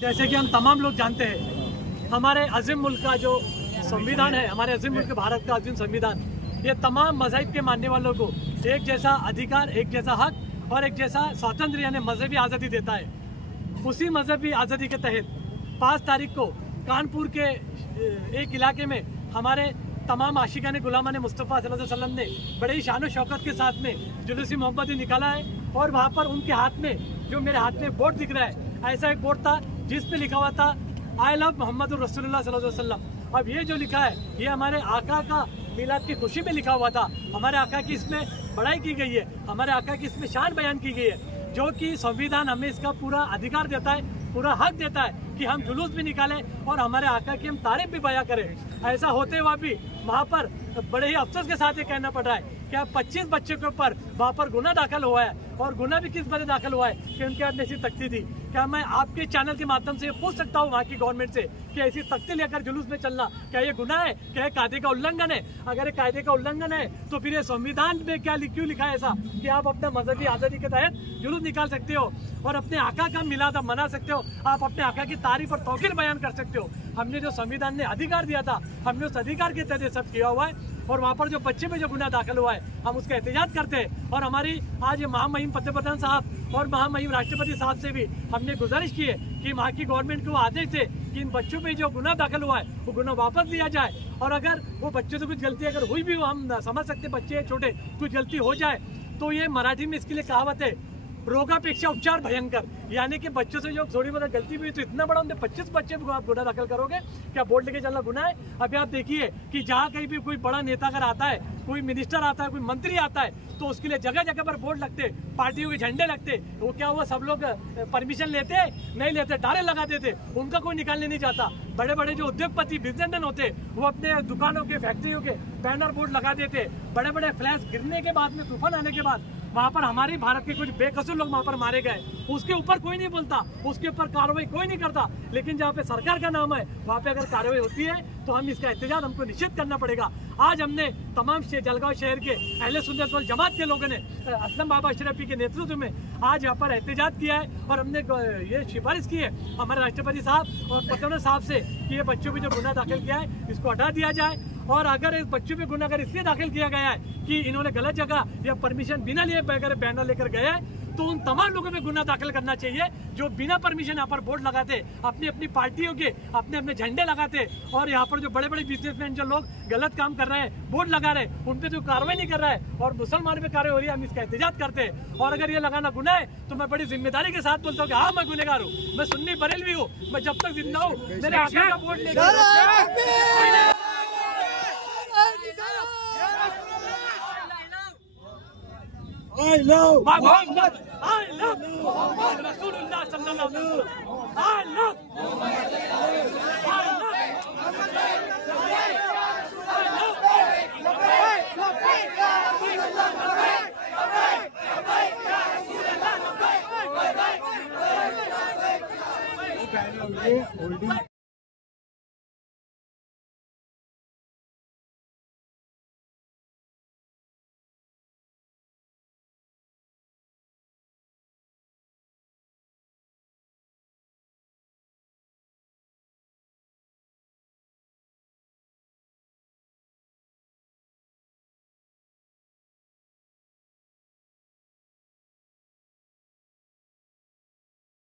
जैसे कि हम तमाम लोग जानते हैं, हमारे अजीम मुल्क का जो संविधान है, हमारे अजीम मुल्क भारत का अजीम संविधान, ये तमाम मज़हब के मानने वालों को एक जैसा अधिकार, एक जैसा हक और एक जैसा स्वातंत्र यानी मजहबी आज़ादी देता है। उसी मजहबी आज़ादी के तहत 5 तारीख को कानपुर के एक इलाके में हमारे तमाम आशिकाने गुलामान मुस्तफ़ा सल्लल्लाहु अलैहि वसल्लम ने बड़े ही शान शौकत के साथ में जुलूसी मोहब्बत निकाला है। और वहाँ पर उनके हाथ में, जो मेरे हाथ में बोर्ड दिख रहा है, ऐसा एक बोर्ड था जिस पे लिखा हुआ था आई लव मोहम्मद रसूलुल्लाह सल्लल्लाहु अलैहि वसल्लम। अब ये जो लिखा है, ये हमारे आका का मिलाद की खुशी में लिखा हुआ था। हमारे आका की इसमें बड़ाई की गई है, हमारे आका की इसमें शान बयान की गई है, जो कि संविधान हमें इसका पूरा अधिकार देता है, पूरा हक देता है कि हम जुलूस भी निकालें और हमारे आका की हम तारीफ भी बयां करें। ऐसा होते हुआ भी वहाँ पर बड़े ही अफसोस के साथ ये कहना पड़ रहा है कि 25 बच्चों के ऊपर वहाँ पर गुना दाखिल हुआ है। और गुना भी किस वजह दाखिल हुआ है कि उनके हाथ में ऐसी तख्ती थी। क्या मैं आपके चैनल के माध्यम से पूछ सकता हूँ वहाँ की गवर्नमेंट से कि ऐसी तख्ती लेकर जुलूस में चलना क्या ये गुनाह है, क्या ये कायदे का उल्लंघन है? अगर ये कायदे का उल्लंघन है तो फिर ये संविधान में क्यों लिखा है ऐसा कि आप अपना मजहबी आज़ादी के तहत जुलूस निकाल सकते हो और अपने आका का मिलाद आप मना सकते हो, आप अपने आका की तारीफ और तौकीर बयान कर सकते हो। हमने जो संविधान ने अधिकार दिया था, हमने उस अधिकार के तहत सब किया हुआ है। और वहाँ पर जो बच्चे में जो गुनाह दाखिल हुआ है, हम उसका एहतजाज करते हैं। और हमारी आज महामहिम पंतप्रधान साहब और महामहिम राष्ट्रपति साहब से भी हमने गुजारिश की है कि वहाँ की गवर्नमेंट को आदेश दे कि इन बच्चों पे जो गुनाह दाखिल हुआ है वो गुनाह वापस लिया जाए। और अगर वो बच्चों से कुछ गलती अगर हुई भी हो, हम समझ सकते बच्चे छोटे, कुछ गलती हो जाए तो ये मराठी में इसके लिए कहावत है, रोगापेक्षा उपचार भयंकर। यानी कि बच्चों से जो थोड़ी बहुत गलती भी हुई तो इतना बड़ा उनके 25 बच्चे को आप गुनाह दाखिल करोगे, क्या बोर्ड लेके चलना गुनाह है? अभी आप देखिए कि जहाँ कहीं भी कोई बड़ा नेता अगर आता है, कोई मिनिस्टर आता है, कोई मंत्री आता है, तो उसके लिए जगह जगह पर बोर्ड लगते, पार्टियों के झंडे लगते। वो क्या हुआ, सब लोग परमिशन लेते नहीं लेते, डाले लगा देते, उनका कोई निकालने नहीं चाहता। बड़े बड़े जो उद्योगपति बिजनेसमैन होते, वो अपने दुकानों के, फैक्ट्रियों के बैनर बोर्ड लगा देते। बड़े बड़े फ्लैश गिरने के बाद में, तूफान आने के बाद वहाँ पर हमारे भारत के कुछ बेकसूर लोग वहाँ पर मारे गए, उसके ऊपर कोई नहीं बोलता, उसके ऊपर कार्रवाई कोई नहीं करता। लेकिन जहाँ पे सरकार का नाम है वहाँ पे अगर कार्रवाई होती है तो हम इसका एहतजाज हमको निश्चित करना पड़ेगा। आज हमने तमाम जलगांव शहर के अहले सुन्नत वल जमात के लोगों ने असलम बाबा अशरफी के नेतृत्व में आज यहाँ पर एहतजाज किया है। और हमने ये सिफारिश की है हमारे राष्ट्रपति साहब और पंतप्रधान साहब से कि ये बच्चों पे जो गुनाह दाखिल किया है इसको हटा दिया जाए। और अगर इस बच्चों पे गुनाह अगर इसलिए दाखिल किया गया है कि इन्होंने गलत जगह या परमिशन बिना लिए बगैर बैनर लेकर गए हैं, तो उन तमाम लोगों पे गुनाह दाखिल करना चाहिए जो बिना परमिशन यहाँ पर बोर्ड लगाते, अपनी अपनी पार्टियों के अपने अपने झंडे लगाते। और यहाँ पर जो बड़े बड़े बिजनेसमैन जो लोग गलत काम कर रहे हैं, बोर्ड लगा रहे हैं, उन पे जो कार्रवाई नहीं कर रहा है और मुसलमान पे कार्रवाई हो रही है, हम इसका एहतजाज करते हैं। और अगर ये लगाना गुनाह है तो मैं बड़ी जिम्मेदारी के साथ बोलता हूँ कि हाँ, मैं गुनहगार हूँ, मैं सुन्नी बरेलवी हूँ, मैं जब तक जिंदा हूँ मेरे आका का बोर्ड लेकर I love Muhammad. I love Muhammad Rasulullah sallallahu alaihi wasallam. I love Muhammad. I love. Holding